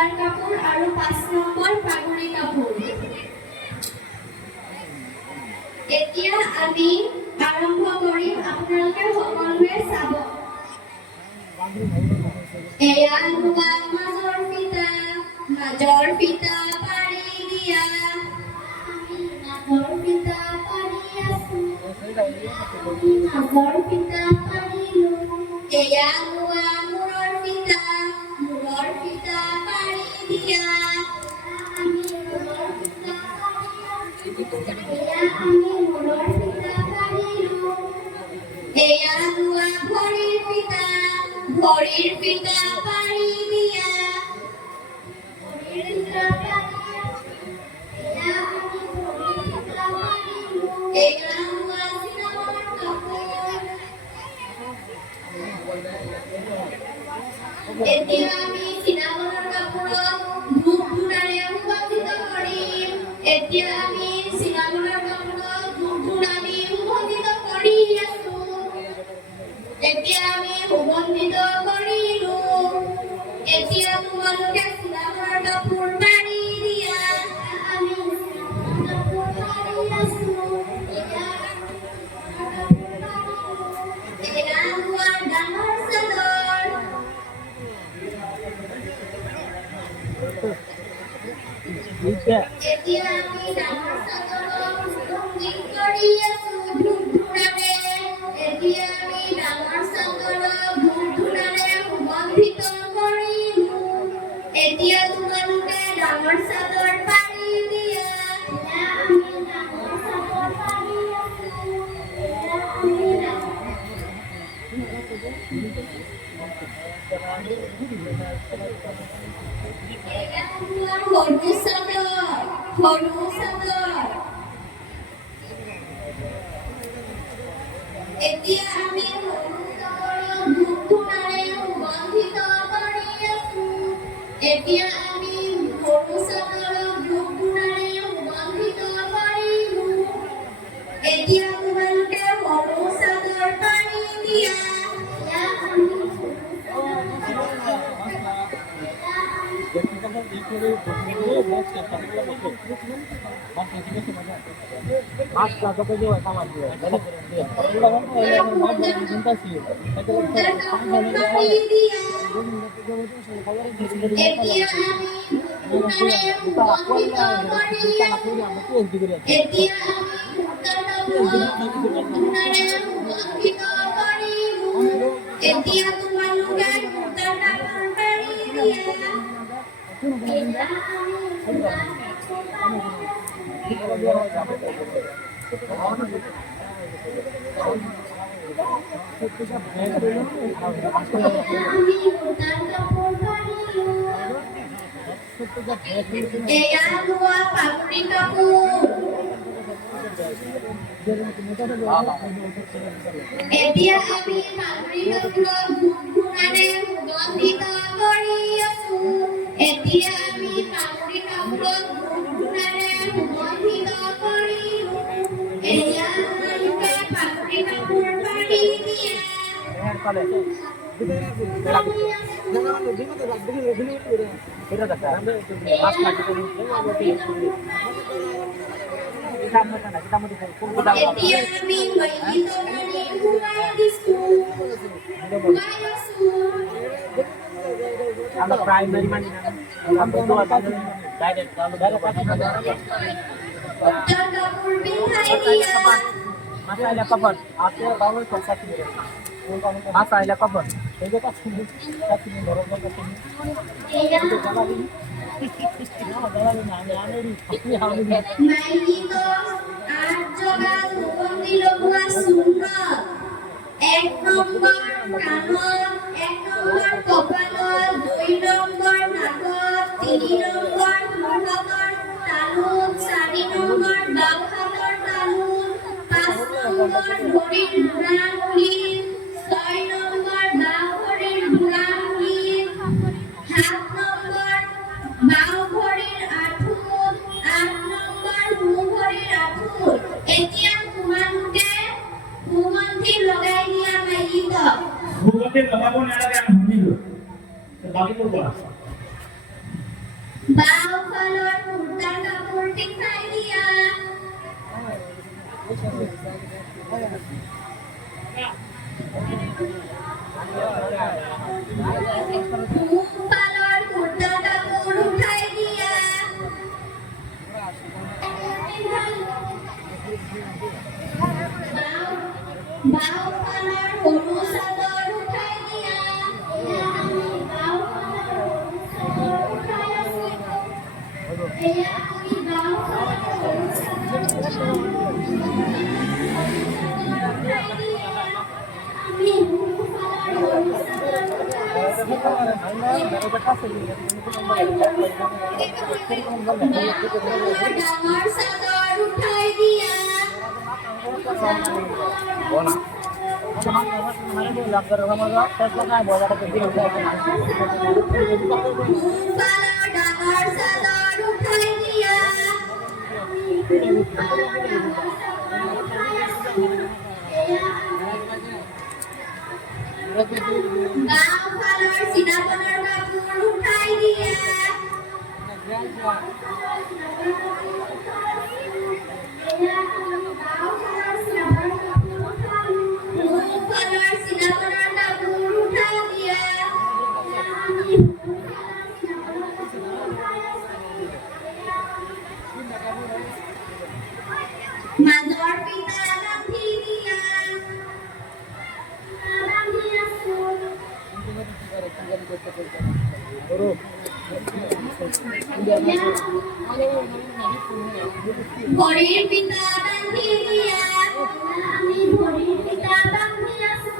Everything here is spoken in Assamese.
চুৰিদাৰ কাপোৰ আৰু 5 নম্বৰ পাগুৰি কাপোৰ। এতিয়া আমি আৰম্ভ কৰিম, আপোনালোকে সকলোৱে চাব। এয়া লোৱা মাজৰ ফিতা পাৰি দিয়া, মাজৰ ফিতা পাৰি আছো, মাজৰ ফিতা পাৰিলো। এয়া লোৱা মূৰৰ ফিতা পাৰি দিয়া, আমি মূৰৰ ফিতা পাৰি আছো, এয়া আমি মূৰৰ ফিতা পাৰিলো। এয়া লোৱা ভৰিৰ ফিতা পাৰি দিয়া, ভৰিৰ ফিতা পাৰি আছো, এয়া আমি ভৰিৰ ফিতা পাৰিলো। এয়া লোৱা চিনামনৰ কাপোৰ, এতিয়া আমি চিনামনৰ কাপোৰত ধূপ ধূনাৰে সুগন্ধিত কৰিম। এতিয়া আমি চিনামনৰ কাপোৰত ধূপ ধূনাৰে সুগন্ধিত কৰি আছো, এতিয়া আমি সুগন্ধিত কৰিলো। এতিয়া তোমালোকে চিনামনৰ কাপোৰ পাৰি দিয়া, আমি চিনামনৰ কাপোৰ পাৰি আছো, এতিয়া এয়া লোৱা ডাঙৰ চাদৰ, এতিয়া আমি ডাঙৰ চাদৰত সুগন্ধিত কৰি আছো ধূপ ধূনাৰে। এতিয়া আমি ডাঙৰ চাদৰত ধূপ ধূনাৰে সুগন্ধিত কৰিলো। এতিয়া তোমালোকে ডাঙৰ চাদৰ পাৰি দিয়া, এতিয়া আমি ডাঙৰ চাদৰ পাৰি আছো, এতিয়া আমি সৰু চাদৰ, এতিয়া আমি সৰু চাদৰত ধূপ ধূনাৰে সুগন্ধিত কৰি আছো, এতিয়া আমি সৰু চাদৰত ধূপ ধূনাৰে সুগন্ধিত কৰিলো। এতিয়া তোমালোকে সৰু চাদৰ পাৰি দিয়া, এতিয়া আমি এতিয়া তোমালোকে এয়া লোৱা পাগুৰি কাপোৰ, এতিয়া আমি পাগুৰি কাপোৰত ধূপ ধূনাৰে সুগন্ধিত কৰি আছো, এতিয়া আমি পাগুৰি কাপোৰত ধূপ ধূনাৰে সুগন্ধিত কৰিলো। এয়া তোমালোকে পাগুৰি কাপোৰ পাৰি দিয়া, এতিয়া আমি प्राइमरी मानी direct masalah kapan aku tahu pasal ini masalah kapan itu kan sini dorong ke sini itu jalan ini jalan ini ane ini hari ini maito arjoga sugondi logua sundra এক নম্বর কানত, এক নম্বর কপালত, 2 নম্বর নাকত, 3 নম্বর মুখৰ তালুত, 4 নম্বৰ বাওঁ হাতৰ তালুত, 5 নম্বৰ ভৰিৰ বুঢ়াআঙুলিত, 6 নম্বৰ বাওঁ ভৰিৰ বুঢ়াআঙুলিত, 7 নম্বৰ বাওঁ ভৰিৰ আঁঠুত, 8 নম্বৰ সোঁ ভৰিৰ আঁঠুত। এতিয়া তোমালোকে সুগন্ধি লগাই দিয়া মাইকিত। সুগন্ধি লগাব নালাগে আমি শুনিলো বাকী কৰিব বাও ফালৰ কুৰ্তা কাপোৰটি খাই দিয়া পালৰ কুৰ্তা কাপোৰ উঠাই দিয়া বাও ফালৰ সৰু চাদৰ উঠাই দিয়া বাও ফালৰ সৰু চাদৰ উঠাই আছো এয়া আমি বাও ফালৰ সৰু চাদৰ উঠাই দিয়া আমি সৰু ফালৰ সৰু চাদৰ উঠাই আছো ডাঙৰ চাদৰ উঠাই দিয়া ডাঙৰ চাদৰ উঠাই দিয়া গাঁও ফালৰ চিনাপনৰ কাপোৰ উঠাই দিয়া ফালৰ চিনাপনৰ কাপোৰ উঠাই দিয়া মাজৰ পিতা বান্ধি দিয়া ভৰিৰ পিতা বান্ধি দিয়া আমি ভৰিৰ পিতা বান্ধি আছো